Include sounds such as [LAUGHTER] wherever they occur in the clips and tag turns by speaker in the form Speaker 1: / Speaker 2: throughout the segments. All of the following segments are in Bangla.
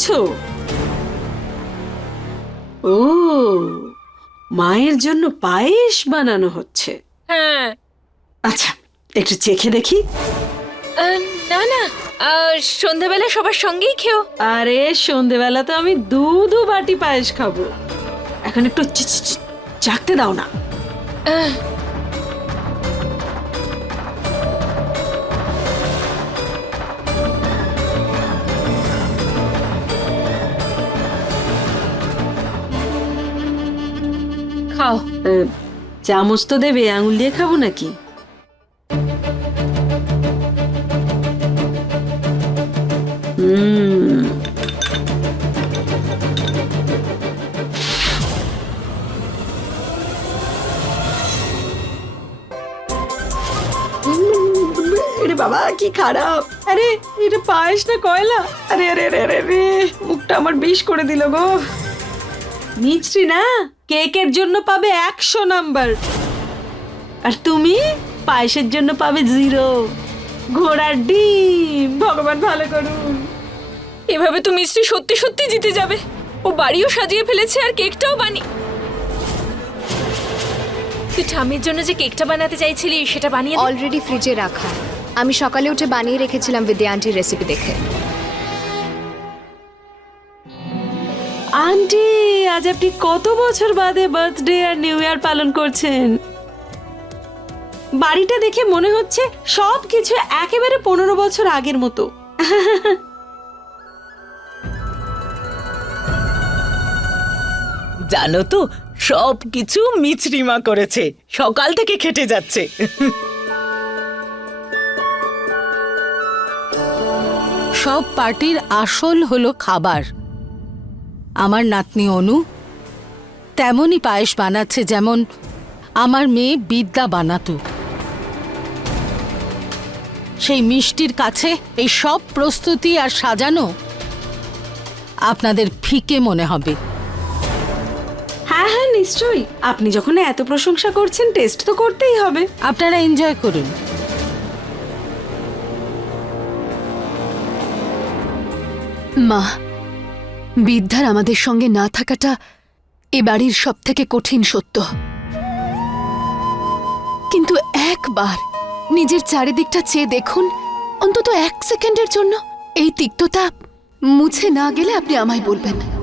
Speaker 1: করছ? ও মায়ের জন্য পায়েস বানানো হচ্ছে।
Speaker 2: হ্যাঁ।
Speaker 1: আচ্ছা একটু চেখে দেখি।
Speaker 2: না না আহ, সন্ধ্যাবেলা সবার সঙ্গেই খেও।
Speaker 1: আরে সন্ধেবেলা তো আমি দু দু বাটি পায়েস খাব। এখন একটু চাকতে দাও না।
Speaker 2: খাও।
Speaker 1: চামচ তো দেবে আঙুল দিয়ে খাব নাকি? হুম। বাবা কি খারাপ? আরে এটা পায়েস না কয়লা? আরে আরে আরে আরে মুখটা আমার বিষ করে দিল গো। মিষ্টি না? কেকের জন্য পাবে একশো নাম্বার। আর তুমি পায়েসের জন্য পাবে জিরো। ঘোড়ার ডিম। ভগবান ভালো করুন।
Speaker 2: এভাবে তো মিষ্টি সত্যি সত্যি জিতে যাবে। ও বাড়িও সাজিয়ে ফেলেছে আর কেকটাও বানি তুই ঠামির জন্য যে কেকটা বানাতে চাইছিলি সেটা বানিয়ে
Speaker 3: অলরেডি ফ্রিজে রাখা। আমি সকালে উঠে বানিয়ে রেখেছিলাম বিদ্যা আন্টির রেসিপি দেখে।
Speaker 1: আন্টি আজ আপনি কত বছর বাদে বার্থডে আর নিউ ইয়ার পালন করছেন? বাড়িটা দেখে মনে হচ্ছে সব কিছু একেবারে পনেরো বছর আগের মতো।
Speaker 4: জানো তো সব কিছু মিছরিমা করেছে সকাল থেকে খেটে যাচ্ছে।
Speaker 5: সব পার্টির আসল হলো খাবার। আমার নাতনি অনু তেমনই পায়েস বানাচ্ছে যেমন আমার মেয়ে বিদ্যা বানাতো। সেই মিষ্টির কাছে এই সব প্রস্তুতি আর সাজানো আপনাদের ফিকে মনে হবে।
Speaker 1: হ্যাঁ হ্যাঁ নিশ্চয়ই। আপনি যখন এত প্রশংসা করছেন টেস্ট তো করতেই হবে।
Speaker 5: আপনারা এনজয় করুন।
Speaker 6: মা বিদ্যার আমাদের সঙ্গে না থাকাটা এ বাড়ির সব থেকে কঠিন সত্য। কিন্তু একবার নিজের চারিদিকটা চেয়ে দেখুন, অন্তত এক সেকেন্ডের জন্য এই তিক্ততা মুছে না গেলে আপনি আমায় বলবেন।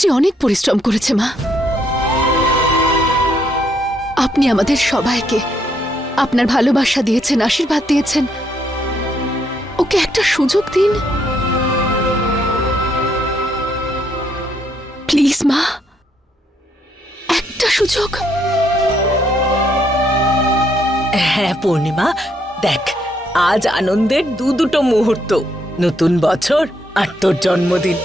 Speaker 6: মিত্রি অনেক পরিশ্রম করেছে, মা। আপনি আমাদের সবাইকে আপনার ভালোবাসা দিয়েছেন, আশীর্বাদ দিয়েছেন। ওকে একটা সুযোগ দিন। প্লিজ, মা। একটা সুযোগ।
Speaker 4: হ্যাঁ পূর্ণিমা। দেখ, আজ আনন্দের দু দুটো মুহূর্ত। নতুন বছর আর তোর জন্মদিন।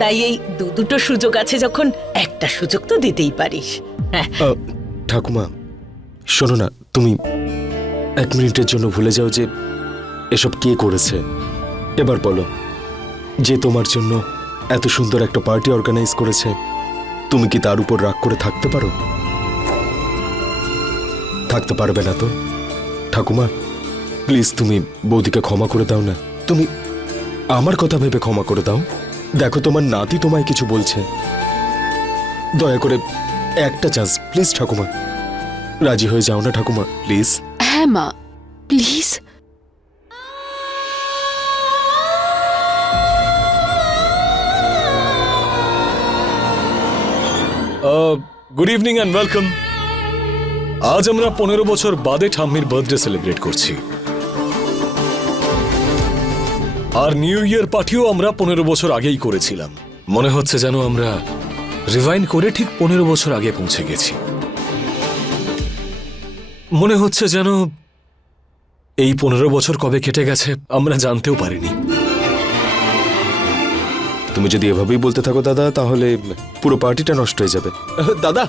Speaker 4: তাই এই দু, দুটো সুযোগ আছে যখন একটা সুযোগ তো দিতেই পারিস। হ্যাঁ।
Speaker 7: ঠাকুমা, শোনো না, তুমি এক মিনিটের জন্য ভুলে যাও যে এসব কে করেছে। এবার বলো, যে তোমার জন্য এত সুন্দর একটা পার্টি অর্গানাইজ করেছে, তুমি কি তার উপর রাগ করে থাকতে পারো? থাকতে পারবে না তো। ঠাকুমা, প্লিজ তুমি বৌদিকে ক্ষমা করে দাও না। তুমি আমার কথা ভেবে ক্ষমা করে দাও। দেখো তোমার নাতি তোমায় কিছু বলছে। দয়া করে একটা চান্স প্লিজ ঠাকুমা। রাজি হয়ে যাও না ঠাকুমা প্লিজ
Speaker 6: হ্যাঁ মা please
Speaker 8: good evening and welcome আজ আমরা পনেরো বছর বাদে ঠাম্মির বার্থডে সেলিব্রেট করছি। আর নিউ ইয়ার পার্টিও আমরা পনেরো বছর আগেই করেছিলাম। মনে হচ্ছে যেন আমরা রিভাইন করে ঠিক পনেরো বছর আগে পৌঁছে গেছি। মনে হচ্ছে যেন এই পনেরো বছর কবে কেটে গেছে আমরা জানতেও পারিনি।
Speaker 7: তুমি যদি এভাবেই বলতে থাকো দাদা তাহলে পুরো পার্টিটা নষ্ট হয়ে যাবে। দাদা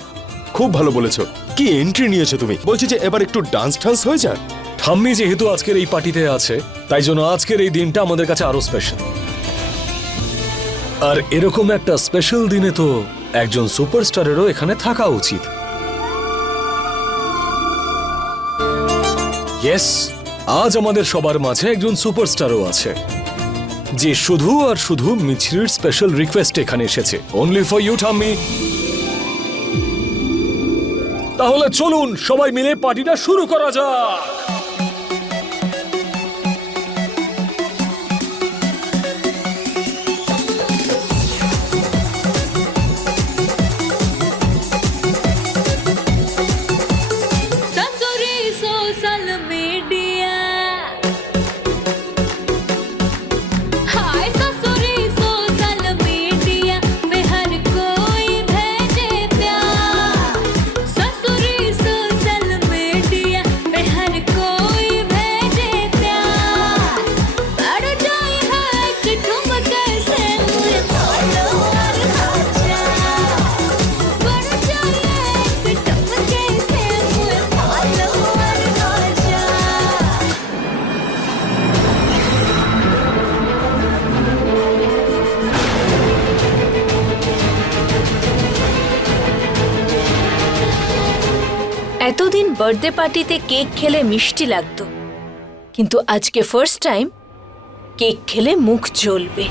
Speaker 7: খুব ভালো বলেছ। কি এন্ট্রি নিয়েছো তুমি? বলছি যে এবার একটু ডান্স টান্স হয়ে যাক।
Speaker 8: ঠাম্মি যেহেতু আজকের এই পার্টিতে আছে, তাই জন্য আজকের এই দিনটা আমাদের কাছে আরও স্পেশাল আর এরকম একটা স্পেশাল দিনে তো একজন সুপারস্টারেরও এখানে থাকা উচিত। আজ আমাদের সবার মাঝে একজন সুপারস্টারও আছে, যে শুধু আর শুধু মিছরির স্পেশাল রিকোয়েস্ট এখানে এসেছে। অনলি ফর ইউ ঠাম্মি। তাহলে চলুন সবাই মিলে পার্টিটা শুরু করা যাক।
Speaker 2: এতদিন বার্থডে পার্টিতে কেক খেলে মিষ্টি লাগতো। কিন্তু আজকে ফার্স্ট টাইম কেক খেলে মুখ জ্বলবে।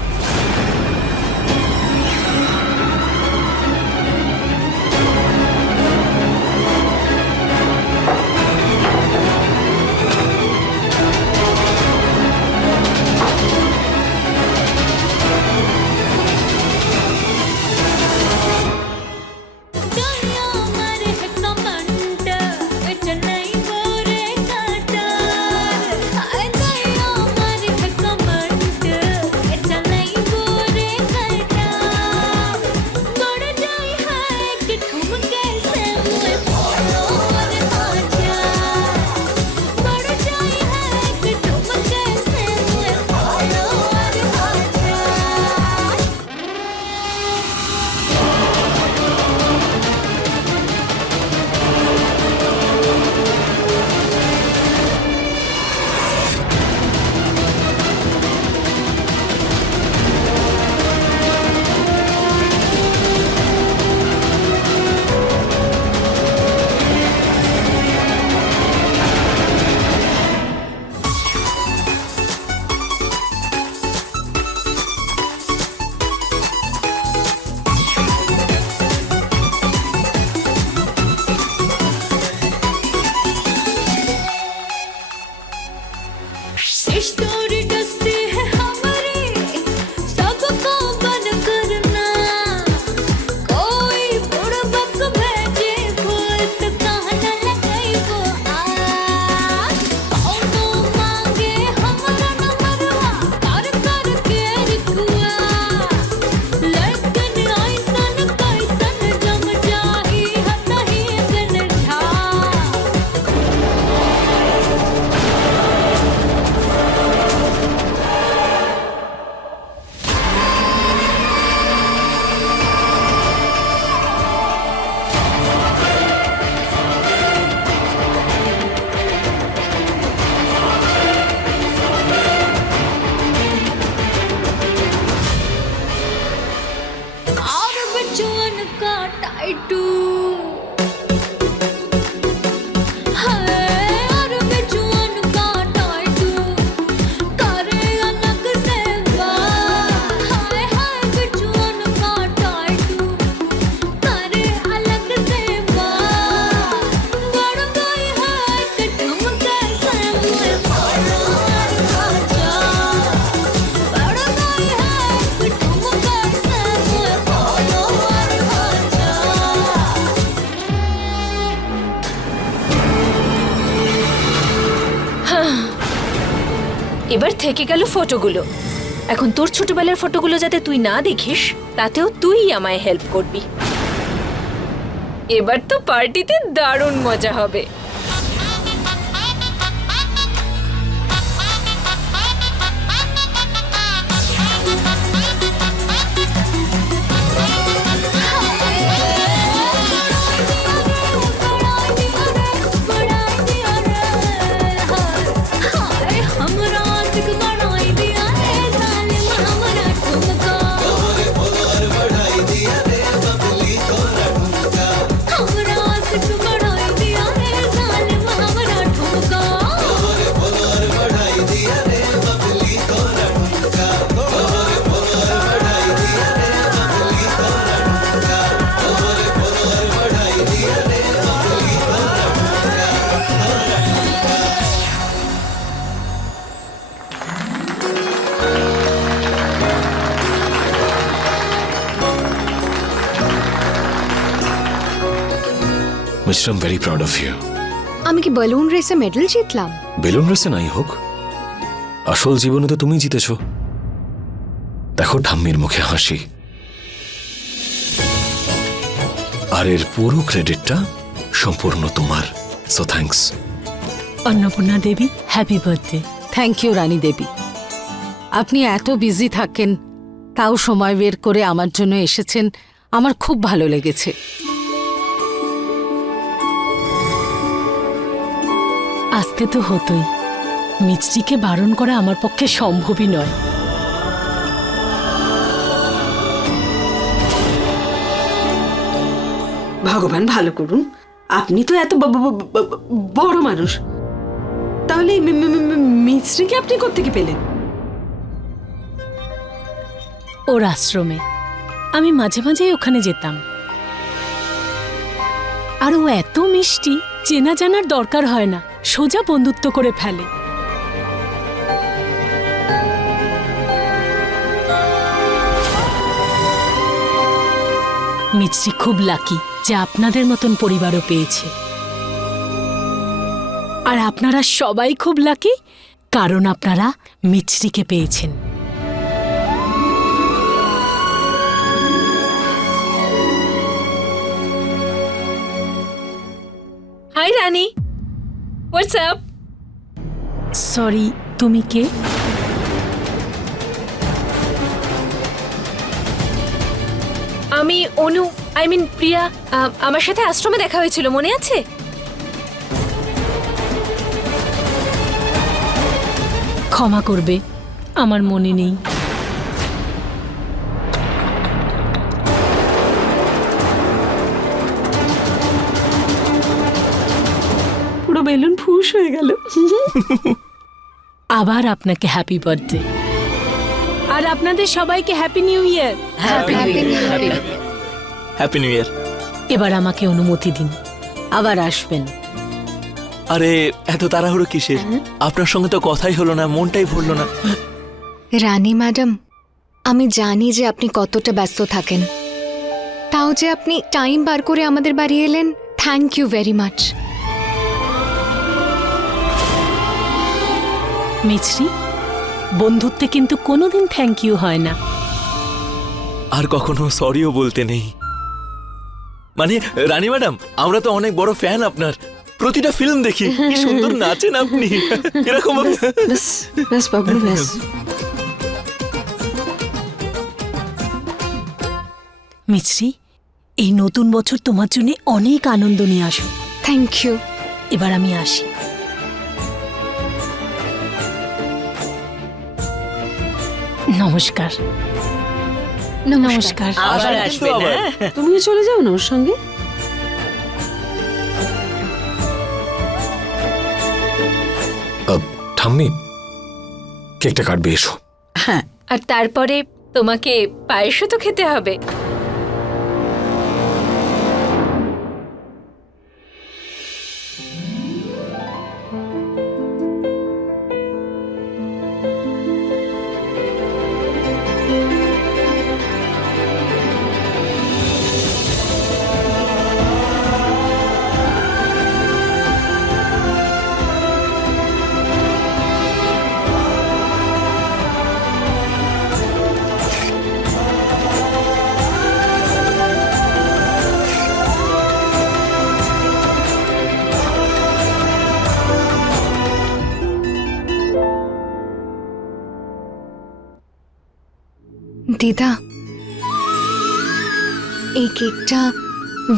Speaker 2: থেকে গেল ফটোগুলো। এখন তোর ছোটবেলার ফটোগুলো যাতে তুই না দেখিস, তাতেও তুই আমায় হেল্প করবি। এবার তো পার্টিতে দারুণ মজা হবে।
Speaker 7: Mister M very proud of you
Speaker 3: আমি কি বেলুন রেসে মেডেল জিতলাম?
Speaker 7: বেলুন রেসে নাই হোক। আসল জীবনে তো তুমি জিতেছো। দেখো ঠাম্মির মুখে হাসি। আর এর পুরো ক্রেডিটটা সম্পূর্ণ তোমার। So thanks
Speaker 9: Annapurna Devi happy birthday thank you Rani Devi. আপনি এত বিজি থাকেন তাও সময় বের করে আমার জন্য এসেছেন। আমার খুব ভালো লেগেছে। আসতে তো হতোই। মিষ্টিকে বারণ করা আমার পক্ষে সম্ভবই নয়।
Speaker 1: ভগবান ভালো করুন। আপনি তো এত বড় মানুষ। তাহলে এই মি- মি- মি- আপনি কোত্থেকে পেলেন?
Speaker 9: ওর আশ্রমে। আমি মাঝে মাঝেই ওখানে যেতাম। আর ও এত মিষ্টি চেনা জানার দরকার হয় না। সোজা বন্ধুত্ব করে ফেলে। মিষ্টি খুব লাকি, যে আপনাদের মতন পরিবারও পেয়েছে। আর আপনারা সবাই খুব লাকি, কারণ আপনারা মিছরিকে পেয়েছেন।
Speaker 2: Hi Rani. What's up
Speaker 9: sorry তুমি কে?
Speaker 2: আমি অনু আই মিন প্রিয়া আমার সাথে আশ্রমে দেখা হয়েছিল মনে আছে?
Speaker 9: ক্ষমা করবে আমার মনে নেই। আবার আপনাকে হ্যাপি বার্থডে আর আপনাদের সবাইকে happy new year
Speaker 10: happy new year
Speaker 9: এবার আমাকে অনুমতি দিন। আবার আসবেন।
Speaker 10: আরে এত তাড়াহুড়ো কিসের? আপনার সঙ্গে তো কথাই হলো না মনটাই ভরলো না।
Speaker 3: রানী ম্যাডাম আমি জানি যে আপনি কতটা ব্যস্ত থাকেন। তাও যে আপনি টাইম বার করে আমাদের বাড়ি এলেন থ্যাংক ইউ ভেরি মাচ
Speaker 9: মিছরি বন্ধুত্বে কিন্তু কোনোদিন থ্যাংক ইউ হয় না।
Speaker 10: আর কখনো সরিও বলতে নেই। মানে রানী ম্যাডাম আমরা তো অনেক বড় ফ্যান আপনার। প্রতিটা ফিল্ম দেখি কি সুন্দর নাচেন আপনি। এরকম
Speaker 1: ব্যাস ব্যাস বাবলু ব্যাস
Speaker 9: মিছরি এই নতুন বছর তোমার জন্য অনেক আনন্দ নিয়ে আসো।
Speaker 3: থ্যাংক ইউ
Speaker 9: এবার আমি আসি। নমস্কার। নমস্কার।
Speaker 4: আবার আসবে
Speaker 10: না? তুমি
Speaker 4: হ্যাঁ [LAUGHS]
Speaker 1: তুমিও চলে যাও না ওর সঙ্গে?
Speaker 7: ঠাম্মি কেকটা কাটবে এসো।
Speaker 2: আর তারপরে তোমাকে পায়েসও তো খেতে হবে।
Speaker 3: দিদা এই কেকটা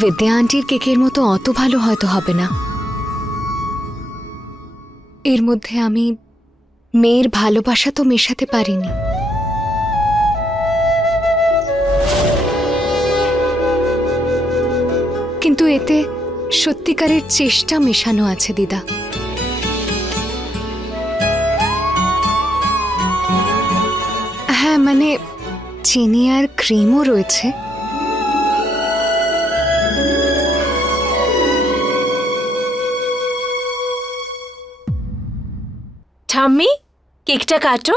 Speaker 3: বিদ্যা আন্টির কেকের মতো অত ভালো হয়তো হবে না। এর মধ্যে আমি মেয়ের ভালোবাসা তো মেশাতে পারিনি। কিন্তু এতে সত্যিকারের চেষ্টা মেশানো আছে দিদা। হ্যাঁ মানে চিনি আর ক্রিমও রয়েছে।
Speaker 10: ঠাম্মি কেকটা কাটো।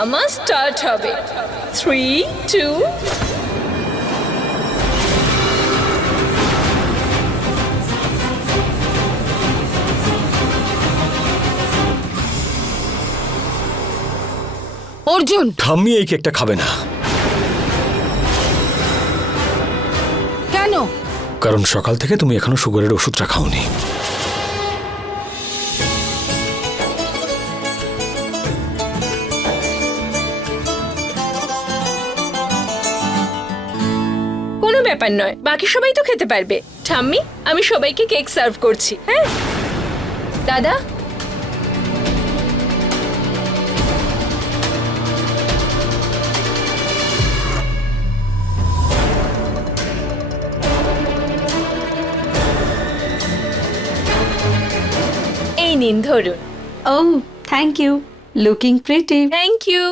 Speaker 10: Drama start হবে। Three two
Speaker 9: Arjun.
Speaker 8: ঠাম্মি এই কেকটা খাবে না।
Speaker 9: কেন?
Speaker 8: কারণ সকাল থেকে তুমি এখনও সুগারের ওষুধটা খাওনি।
Speaker 2: ব্যাপার নয় বাকি সবাই তো খেতে পারবে। ঠাম্মি আমি সবাইকে কেক সার্ভ করছি হ্যাঁ? দাদা? এই নিন ধরুন।
Speaker 1: ও thank you looking pretty
Speaker 2: thank you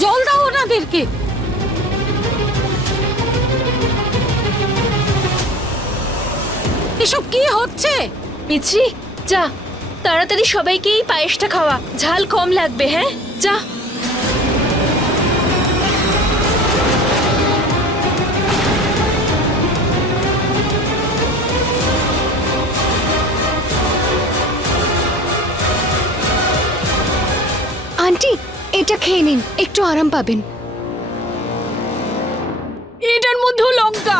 Speaker 9: জল দাও। ওনাদেরকে। এসব কি হচ্ছে?
Speaker 2: মিছরি যা তাড়াতাড়ি সবাইকে এই পায়েসটা খাওয়া। ঝাল কম লাগবে হ্যাঁ? যা।
Speaker 3: আন্টি এটা খেয়ে নিন একটু আরাম পাবেন।
Speaker 2: এটার মধ্যেও লঙ্কা।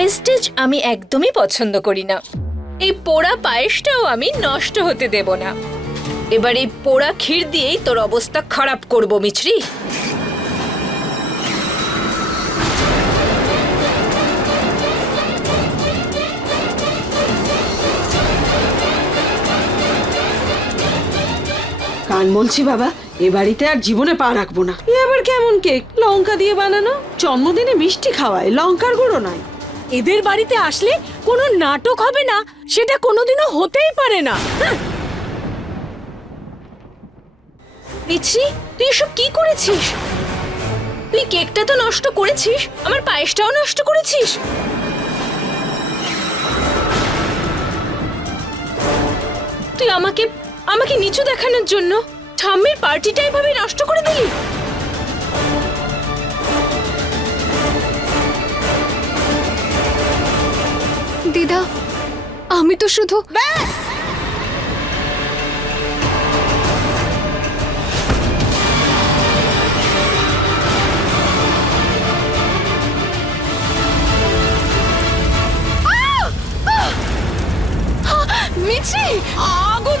Speaker 2: ওয়েস্টেজ আমি একদমই পছন্দ করি না। এই পোড়া পায়েসটাও আমি নষ্ট হতে দেব না। এবার এই পোড়া ক্ষীর দিয়েই তোর অবস্থা খারাপ করব, মিছরি।
Speaker 1: কান বলছি বাবা, এ বাড়িতে আর জীবনে পা রাখব না। এ আবার কেমন কেক? লঙ্কা দিয়ে বানানো? জন্মদিনে মিষ্টি খাওয়ায়, লঙ্কার গুঁড়ো নয়।
Speaker 9: এদের বাড়িতে আসলে কোনো নাটক হবে না, সেটা কোনোদিনও হতেই পারে না।
Speaker 2: মিছরি তুই এসব কি করেছিস? তুই কেকটা তো নষ্ট করেছিস, আমার পায়েসটাও নষ্ট করেছিস? তুই আমাকে আমাকে নিচু দেখানোর জন্য ঠাম্মির পার্টিটা এভাবে নষ্ট করে দিলি?
Speaker 3: দিদা আমি তো শুধু ব্যাস! মিছি! আগুন